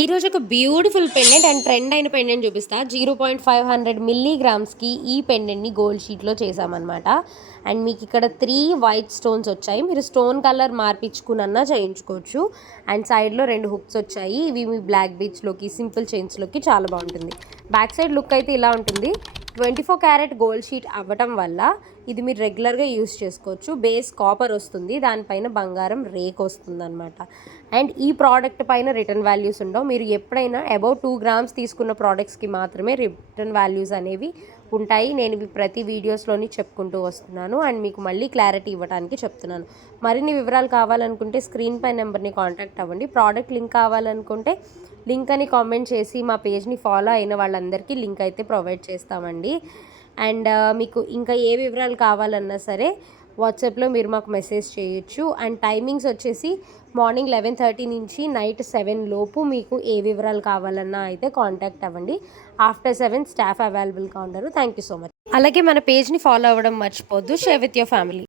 ఈరోజు ఒక beautiful pendant and trend అయిన పెండెంట్ చూపిస్తా. 0.500 మిల్లీగ్రామ్స్కి ఈ పెండెంట్ని గోల్డ్ షీట్లో చేసామన్నమాట. అండ్ మీకు ఇక్కడ 3 వైట్ స్టోన్స్ వచ్చాయి. మీరు స్టోన్ కలర్ మార్పించుకున్నా చేయించుకోవచ్చు. అండ్ సైడ్లో 2 హుక్స్ వచ్చాయి. ఇవి మీ బ్లాక్ బీచ్లోకి సింపుల్ చైన్స్లోకి చాలా బాగుంటుంది. బ్యాక్ సైడ్ లుక్ అయితే ఇలా ఉంటుంది. 24 క్యారెట్ గోల్డ్ షీట్ అవ్వటం వల్ల ఇది మీరు రెగ్యులర్గా యూస్ చేసుకోవచ్చు. బేస్ కాపర్ వస్తుంది, దానిపైన బంగారం రేక్ వస్తుంది అనమాట. అండ్ ఈ ప్రోడక్ట్ పైన రిటర్న్ వాల్యూస్ ఉండవు. మీరు ఎప్పుడైనా అబౌట్ 2 గ్రామ్స్ తీసుకున్న ప్రోడక్ట్స్కి మాత్రమే రిటర్న్ వాల్యూస్ అనేవి ఉంటాయి. నేను ఇవి ప్రతి వీడియోస్లోని చెప్పుకుంటూ వస్తున్నాను అండ్ మీకు మళ్ళీ క్లారిటీ ఇవ్వడానికి చెప్తున్నాను. మరిన్ని వివరాలు కావాలనుకుంటే స్క్రీన్ పై నెంబర్ని కాంటాక్ట్ అవ్వండి. ప్రోడక్ట్ లింక్ కావాలనుకుంటే లింక్ అని కామెంట్ చేసి మా పేజ్ని ఫాలో అయిన వాళ్ళందరికీ లింక్ అయితే ప్రొవైడ్ చేస్తామండి. అండ్ మీకు ఇంకా ఏ వివరాలు కావాలన్నా సరే వాట్సాప్లో మీరు మాకు మెసేజ్ చేయొచ్చు. అండ్ టైమింగ్స్ వచ్చేసి మార్నింగ్ 11:30 నుంచి నైట్ 7 లోపు మీకు ఏ వివరాలు కావాలన్నా అయితే కాంటాక్ట్ అవ్వండి. ఆఫ్టర్ 7 స్టాఫ్ అవైలబుల్గా ఉండరు. Thank you so much. అలాగే మన పేజ్ని ఫాలో అవ్వడం మర్చిపోద్దు. Share with your family.